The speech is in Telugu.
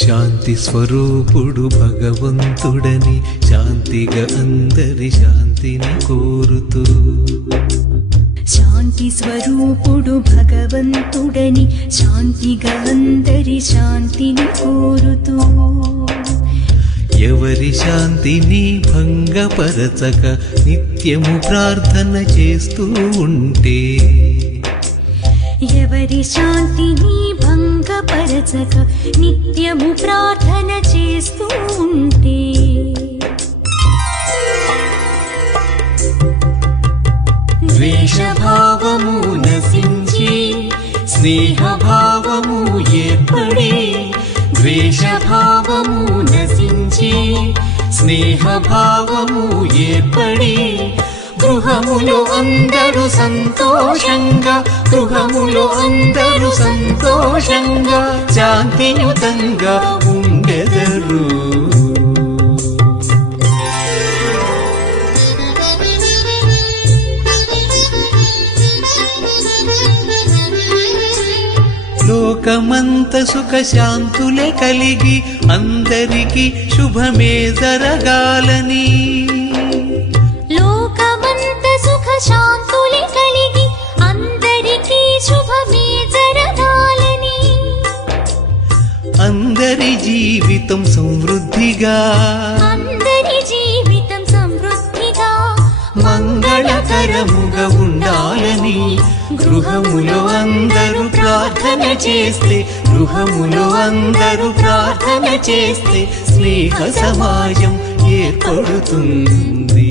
శాంతి స్వరూపుడు భగవంతుడని శాంతిగా అందరి శాంతిని కోరుతూ, శాంతి స్వరూపుడు భగవంతుడని శాంతిగా అందరి శాంతిని కోరుతూ, ఎవరి శాంతిని భంగపరచక నిత్యము ప్రార్థన చేస్తూ ఉంటే, ఎవరి శాంతిని భంగపరచక నిత్యము ప్రార్థన చేస్తూ ఉంటే, ద్వేషభావము నశించి స్నేహభావము ఏర్పడి, ద్వేషభావము నశించి స్నేహభావము ఏర్పడి, గృహములో అందరూ సంతోషంగా, గృహములో అందరూ సంతోషంగా శాంతియుతంగా ఉండెదరు. లోకమంత సుఖ శాంతులే కలిగి అందరికీ శుభమే జరగాలని, లోకమంత సుఖ శాంతులే కలిగి అందరికీ శుభమే జరగాలని, అందరి జీవితం సమృద్ధిగా, అందరి జీవితం సమృద్ధిగా మంగళకరముగా ఉండాలని, గృహములో అందరూ ప్రార్థన చేస్తే, గృహములో అందరూ ప్రార్థన చేస్తే స్నేహ సమాజం ఏర్పడుతుంది.